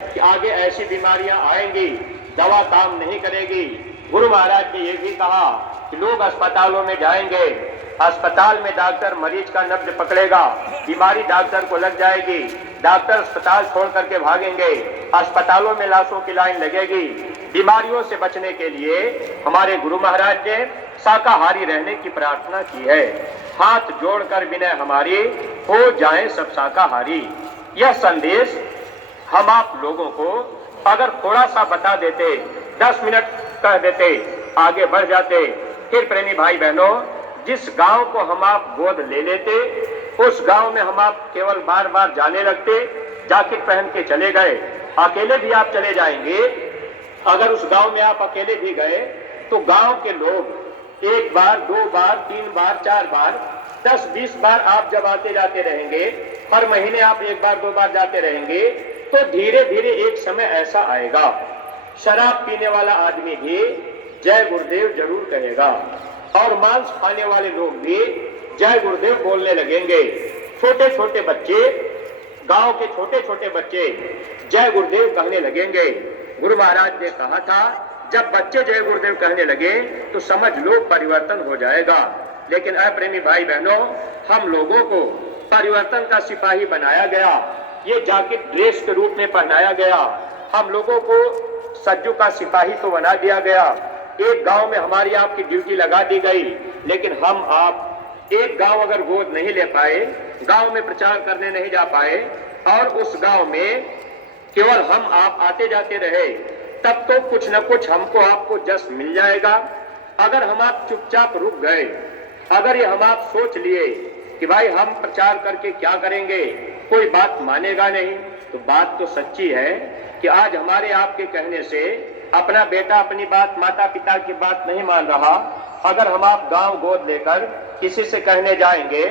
कि आगे ऐसी बीमारियां आएंगी, दवा काम नहीं करेगी। गुरु महाराज ने ये भी कहा कि लोग अस्पतालों में जाएंगे, अस्पताल में डॉक्टर मरीज का नब्ज पकड़ेगा, बीमारी डॉक्टर को लग जाएगी, डॉक्टर अस्पताल छोड़ करके भागेंगे, अस्पतालों में लाशों की लाइन लगेगी। बीमारियों से बचने के लिए हमारे गुरु महाराज ने शाकाहारी रहने की प्रार्थना की है। हाथ जोड़कर विनय हमारी, हो जाएं सब शाकाहारी। यह संदेश हम आप लोगों को अगर थोड़ा सा बता देते, 10 मिनट कह देते, आगे बढ़ जाते। फिर प्रेमी भाई बहनों, जिस गांव को हम आप गोद ले लेते, उस गांव में हम आप केवल बार बार जाने लगते, जैकेट पहन के चले गए, अकेले भी आप चले जाएंगे। अगर उस गांव में आप अकेले भी गए तो गांव के लोग 1 बार 2 बार 3 बार 4 बार 10-20 बार आप जब आते जाते रहेंगे, हर महीने आप 1 बार 2 बार जाते रहेंगे, तो धीरे धीरे एक समय ऐसा आएगा, शराब पीने वाला आदमी भी जय गुरुदेव जरूर कहेगा और मांस खाने वाले लोग भी जय गुरुदेव बोलने लगेंगे। छोटे छोटे बच्चे, गांव के छोटे छोटे बच्चे जय गुरुदेव कहने लगेंगे। गुरु महाराज ने कहा था, जब बच्चे जय गुरुदेव कहने लगे तो समझ लो परिवर्तन हो जाएगा। लेकिन अप्रेमी भाई बहनों, हम लोगों को परिवर्तन का सिपाही बनाया गया, ये जैकेट ड्रेस के रूप में पहनाया गया, हम लोगों को सज्जू का सिपाही तो बना दिया गया। एक गांव में हमारी आपकी ड्यूटी लगा दी गई, लेकिन हम आप एक गांव अगर गोद नहीं ले पाए, गांव में प्रचार करने नहीं जा पाए और उस गांव में केवल हम आप आते जाते रहे, तब तो कुछ न कुछ हमको आपको जस मिल जाएगा। अगर हम आप चुपचाप रुक गए, अगर ये हम आप सोच लिए कि भाई हम प्रचार करके क्या करेंगे, कोई बात मानेगा नहीं, तो बात तो सच्ची है कि आज हमारे आपके कहने से अपना बेटा अपनी बात, माता पिता की बात नहीं मान रहा। अगर हम आप गांव गोद लेकर किसी से कहने जाएंगे,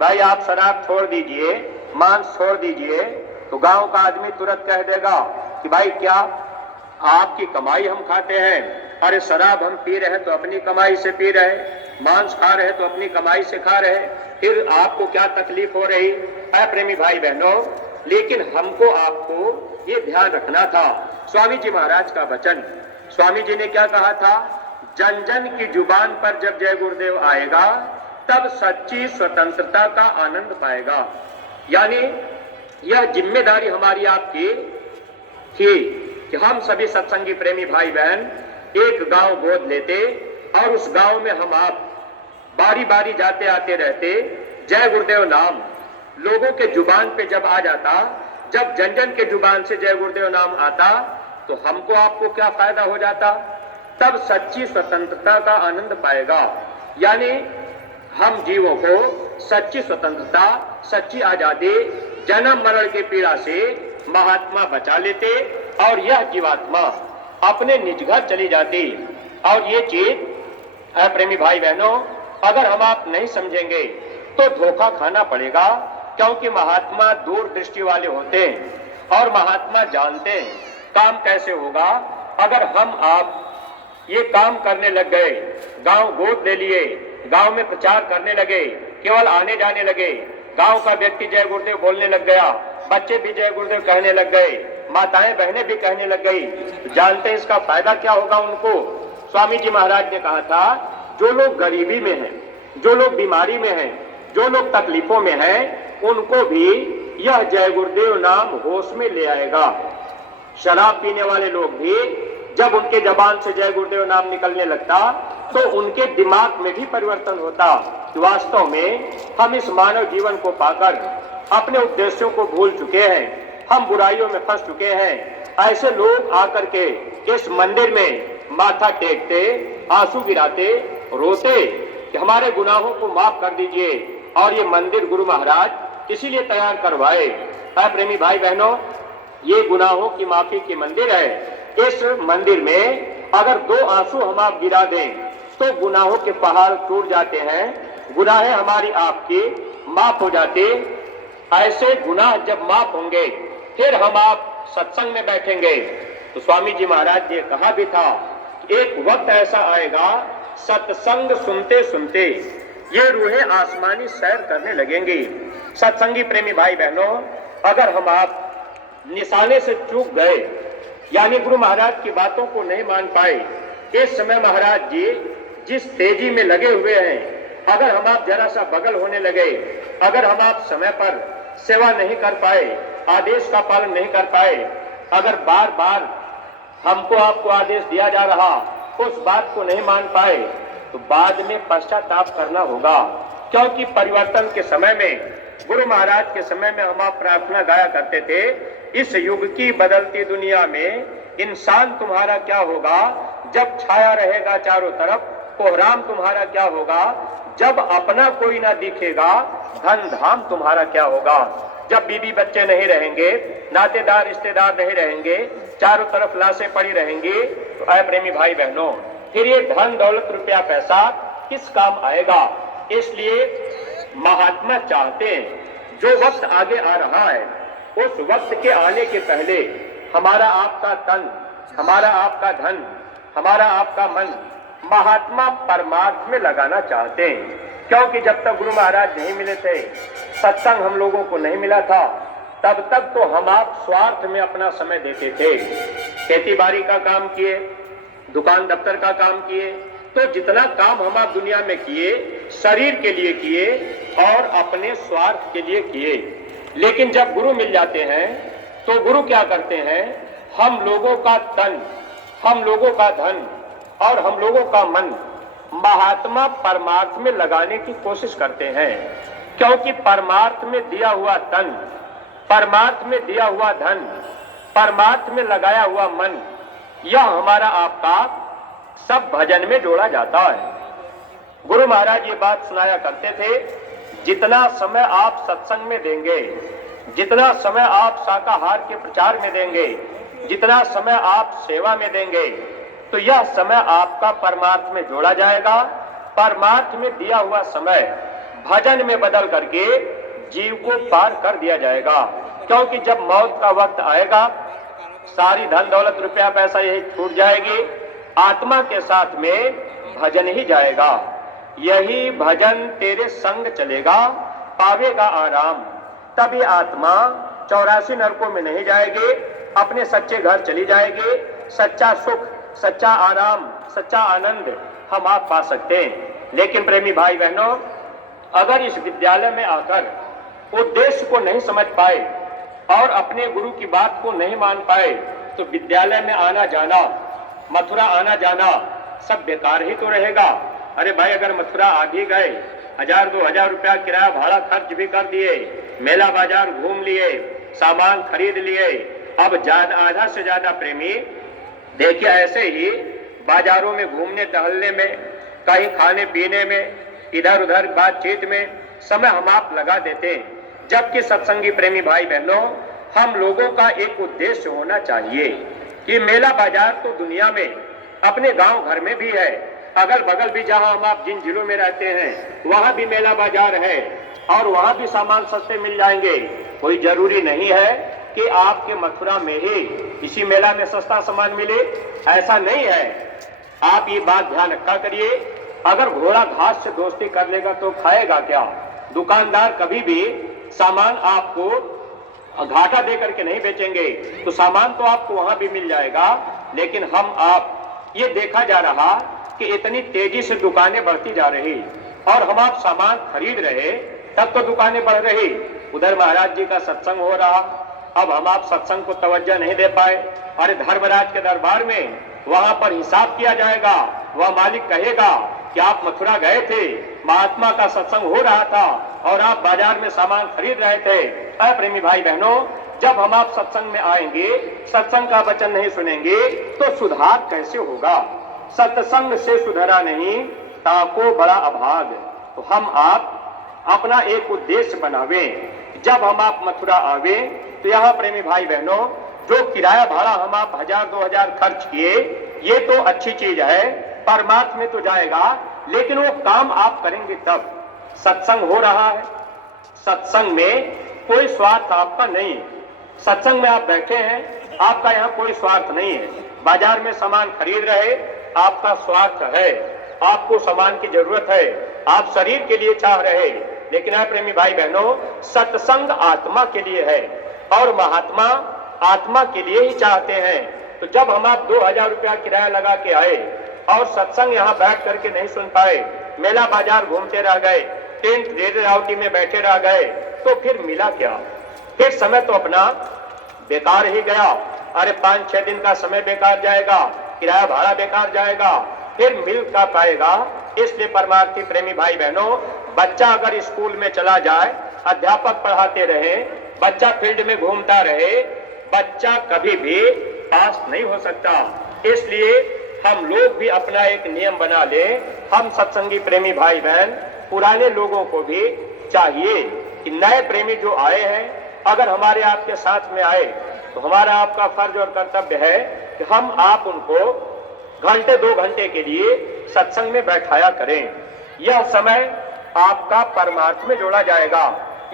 भाई आप शराब छोड़ दीजिए, मांस छोड़ दीजिए, तो गांव का आदमी तुरंत कह देगा कि भाई क्या आपकी कमाई हम खाते हैं? अरे शराब हम पी रहे हैं तो अपनी कमाई से पी रहे, मांस खा रहे तो अपनी कमाई से खा रहे, फिर आपको क्या तकलीफ हो रही? प्रेमी भाई बहनों, लेकिन हमको आपको ये ध्यान रखना था। स्वामी जी महाराज का वचन, स्वामी जी ने क्या कहा था? जन जन की जुबान पर जब जय गुरुदेव आएगा, तब सच्ची स्वतंत्रता का आनंद पाएगा। यानी यह जिम्मेदारी हमारी आपकी थी कि हम सभी सत्संगी प्रेमी भाई बहन एक गांव गोद लेते और उस गांव में हम आप बारी बारी जाते आते रहते। जय गुरुदेव नाम लोगों के जुबान पे जब आ जाता, जब जन जन के जुबान से जय गुरुदेव नाम आता, तो हमको आपको क्या फायदा हो जाता? तब सच्ची स्वतंत्रता का आनंद पाएगा। यानी हम जीवों को सच्ची स्वतंत्रता, सच्ची आजादी, जन्म मरण की पीड़ा से महात्मा बचा लेते और यह जीवात्मा अपने निज घर चली जाती। और ये चीज प्रेमी भाई बहनों, अगर हम आप नहीं समझेंगे तो धोखा खाना पड़ेगा, क्योंकि महात्मा दूरदृष्टि वाले होते हैं और महात्मा जानते हैं काम कैसे होगा। अगर हम आप ये काम करने लग गए, गांव गोद ले लिए, गांव में प्रचार करने लगे, केवल आने जाने लगे, गांव का व्यक्ति जय गुरुदेव बोलने लग गया, बच्चे भी जय गुरुदेव कहने लग गए, माताएं बहनें भी कहने लग गई, जानते हैं इसका फायदा क्या होगा उनको? स्वामी जी महाराज ने कहा था, जो लोग गरीबी में हैं, जो लोग बीमारी में हैं, जो लोग तकलीफों में हैं, उनको भी यह जय गुरुदेव नाम होश में ले आएगा। शराब पीने वाले लोग भी जब उनके जबान से जय गुरुदेव नाम निकलने लगता, तो उनके दिमाग में भी परिवर्तन होता। वास्तव में हम इस मानव जीवन को पाकर अपने उद्देश्यों को भूल चुके हैं, हम बुराइयों में फंस चुके हैं। ऐसे लोग आकर के इस मंदिर में माथा टेकते, आंसू गिराते, रोते कि हमारे गुनाहों को माफ कर दीजिए। और ये मंदिर गुरु महाराज इसीलिए तैयार करवाए। प्रेमी भाई बहनों, ये गुनाहों की माफी की मंदिर है। इस मंदिर में अगर 2 आंसू हम आप गिरा दें तो गुनाहों के पहाड़ टूट जाते हैं, गुनाहें हमारी आपकी माफ हो जाते। ऐसे गुनाह जब माफ होंगे, फिर हम आप सत्संग में बैठेंगे। तो स्वामी जी महाराज ने कहा भी था, एक वक्त ऐसा आएगा, सत्संग सुनते सुनते ये रूहें आसमानी सैर करने लगेंगी। सत्संगी प्रेमी भाई बहनों, अगर हम आप निशाने से चूक गए, यानी गुरु महाराज की बातों को नहीं मान पाए। इस समय महाराज जी जिस तेजी में लगे हुए हैं, अगर हम आप जरा सा बगल होने लगे, अगर हम आप समय पर सेवा नहीं कर पाए, आदेश का पालन नहीं कर पाए, अगर बार बार हमको आपको आदेश दिया जा रहा उस बात को नहीं मान पाए, तो बाद में पश्चाताप करना होगा। क्योंकि परिवर्तन के समय में, गुरु महाराज के समय में हम आप प्रार्थना गाया करते थे, इस युग की बदलती दुनिया में इंसान तुम्हारा क्या होगा जब छाया रहेगा चारों तरफ, कोहराम तुम्हारा क्या होगा जब अपना कोई ना दिखेगा, धन धाम तुम्हारा क्या होगा जब बीबी बच्चे नहीं रहेंगे, नातेदार रिश्तेदार नहीं रहेंगे, चारों तरफ लाशें पड़ी रहेंगी। तो ऐ प्रेमी भाई बहनों, फिर ये धन दौलत रुपया पैसा किस काम आएगा। इसलिए महात्मा चाहते हैं जो वक्त आगे आ रहा है, उस वक्त के आने के पहले हमारा आपका तन, हमारा आपका धन, हमारा आपका मन महात्मा परमात्मा में लगाना चाहते हैं। क्योंकि जब तक गुरु महाराज नहीं मिले थे, सत्संग हम लोगों को नहीं मिला था, तब तक तो हम आप स्वार्थ में अपना समय देते थे। खेती बाड़ी का काम किए, दुकान दफ्तर का काम किए, तो जितना काम हम आप दुनिया में किए, शरीर के लिए किए और अपने स्वार्थ के लिए किए। लेकिन जब गुरु मिल जाते हैं तो गुरु क्या करते हैं, हम लोगों का तन, हम लोगों का धन और हम लोगों का मन महात्मा परमार्थ में लगाने की कोशिश करते हैं। क्योंकि परमार्थ में दिया हुआ तन, परमार्थ में दिया हुआ धन, परमार्थ में लगाया हुआ मन, यह हमारा आपका सब भजन में जोड़ा जाता है। गुरु महाराज ये बात सुनाया करते थे, जितना समय आप सत्संग में देंगे, जितना समय आप शाकाहार के प्रचार में देंगे, जितना समय आप सेवा में देंगे, तो यह समय आपका परमार्थ में जोड़ा जाएगा। परमार्थ में दिया हुआ समय भजन में बदल करके जीव को पार कर दिया जाएगा। क्योंकि जब मौत का वक्त आएगा, सारी धन दौलत रुपया पैसा यही छूट जाएगी, आत्मा के साथ में भजन ही जाएगा। यही भजन तेरे संग चलेगा, पावेगा आराम। तभी आत्मा 84 नरकों में नहीं जाएगी, अपने सच्चे घर चली जाएगी। सच्चा सुख, सच्चा आराम, सच्चा आनंद हम आप पा सकते हैं। लेकिन प्रेमी भाई बहनों, अगर इस विद्यालय में आकर उद्देश्य को नहीं समझ पाए और अपने गुरु की बात को नहीं मान पाए, तो विद्यालय में आना जाना, मथुरा आना जाना सब बेकार ही तो रहेगा। अरे भाई, अगर मथुरा आ भी गए, 1000-2000 रुपया किराया भाड़ा खर्च भी कर दिए, मेला बाजार घूम लिए, सामान खरीद लिए, अब आधा से ज्यादा प्रेमी देखिए ऐसे ही बाजारों में घूमने टहलने में, कहीं खाने पीने में, इधर उधर बातचीत में समय हम आप लगा देते हैं। जबकि सत्संगी प्रेमी भाई बहनों, हम लोगों का एक उद्देश्य होना चाहिए कि मेला बाजार तो दुनिया में, अपने गांव घर में भी है, अगल बगल भी जहां हम आप जिन जिलों में रहते हैं वहां भी मेला बाजार है और वहां भी सामान सस्ते मिल जाएंगे। कोई जरूरी नहीं है कि आपके मथुरा में ही इसी मेला में सस्ता सामान मिले, ऐसा नहीं है। आप ये बात ध्यान रखा करिए, अगर घोड़ा घास से दोस्ती कर लेगा तो खाएगा क्या। दुकानदार कभी भी सामान आपको घाटा दे करके नहीं बेचेंगे, तो सामान तो आपको वहां भी मिल जाएगा। लेकिन हम आप ये देखा जा रहा कि इतनी तेजी से दुकानें बढ़ती जा रही और हम आप सामान खरीद रहे, तब तो दुकानें बढ़ रही। उधर महाराज जी का सत्संग हो रहा, अब हम आप सत्संग को तवज्जो नहीं दे पाए। अरे धर्मराज के दरबार में वहां पर हिसाब किया जाएगा, वह मालिक कहेगा कि आप मथुरा गए थे, महात्मा का सत्संग हो रहा था और आप बाजार में सामान खरीद रहे थे। अरे प्रेमी भाई बहनों, जब हम आप सत्संग में आएंगे, सत्संग का वचन नहीं सुनेंगे तो सुधार कैसे होगा। सत्संग से सुधरा नहीं ताको बड़ा अभाग। तो हम आप अपना एक उद्देश्य बनावे, जब हम आप मथुरा आवे तो यहाँ प्रेमी भाई बहनों, जो किराया भाड़ा हम आप 1000-2000 खर्च किए, ये तो अच्छी चीज है, परमार्थ में तो जाएगा, लेकिन वो काम आप करेंगे तब। सत्संग हो रहा है, सत्संग में कोई स्वार्थ आपका नहीं है। सत्संग में आप बैठे हैं, आपका यहाँ कोई स्वार्थ नहीं है। बाजार में सामान खरीद रहे, आपका स्वार्थ है, आपको सामान की जरूरत है, आप शरीर के लिए चाह रहे। लेकिन प्रेमी भाई बहनों, सत्संग आत्मा के लिए है और महात्मा आत्मा के लिए ही चाहते हैं। तो जब हम आप 2000 रुपया किराया लगा के आए और सत्संग यहाँ बैठ करके नहीं सुन पाए, मेला बाजार घूमते रह गए, टेंट रेल राउटी में बैठे रह गए, तो फिर मिला क्या? फिर समय तो अपना बेकार ही गया। अरे 5-6 दिन का समय बेकार जाएगा, किराया भाड़ा बेकार जाएगा, फिर मिल का पाएगा। इसलिए परमार्थी प्रेमी भाई बहनों, बच्चा अगर स्कूल में चला जाए, अध्यापक पढ़ाते रहे, बच्चा फील्ड में घूमता रहे, बच्चा कभी भी पास नहीं हो सकता। इसलिए हम लोग भी अपना एक नियम बना ले। हम सत्संगी प्रेमी भाई बहन, पुराने लोगों को भी चाहिए कि नए प्रेमी जो आए हैं, अगर हमारे आपके साथ में आए तो हमारा आपका फर्ज और कर्तव्य है कि हम आप उनको घंटे 2 घंटे के लिए सत्संग में बैठाया करें। यह समय आपका परमार्थ में जोड़ा जाएगा,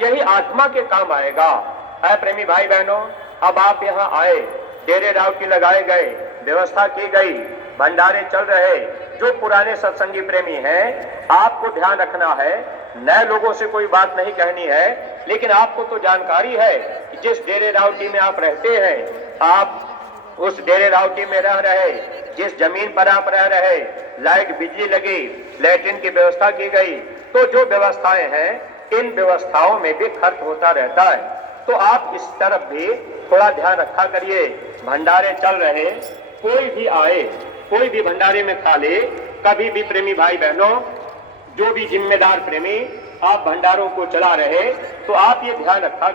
यही आत्मा के काम आएगा। है प्रेमी भाई बहनों, अब आप यहाँ आए, डेरे राउटी लगाए गए, व्यवस्था की गई, भंडारे चल रहे। जो पुराने सत्संगी प्रेमी हैं, आपको ध्यान रखना है, नए लोगों से कोई बात नहीं कहनी है, लेकिन आपको तो जानकारी है कि जिस डेरे राउटी में आप रहते हैं, आप उस डेरे राउटी में रह रहे, जिस जमीन पर आप रह रहे, लाइट बिजली लगी, लैट्रिन की व्यवस्था की गई, तो जो व्यवस्थाएं हैं, इन व्यवस्थाओं में भी खर्च होता रहता है। तो आप इस तरफ भी थोड़ा ध्यान रखा करिए। भंडारे चल रहे, कोई भी आए, कोई भी भंडारे में खा ले, कभी भी प्रेमी भाई बहनों, जो भी जिम्मेदार प्रेमी आप भंडारों को चला रहे, तो आप ये ध्यान रखा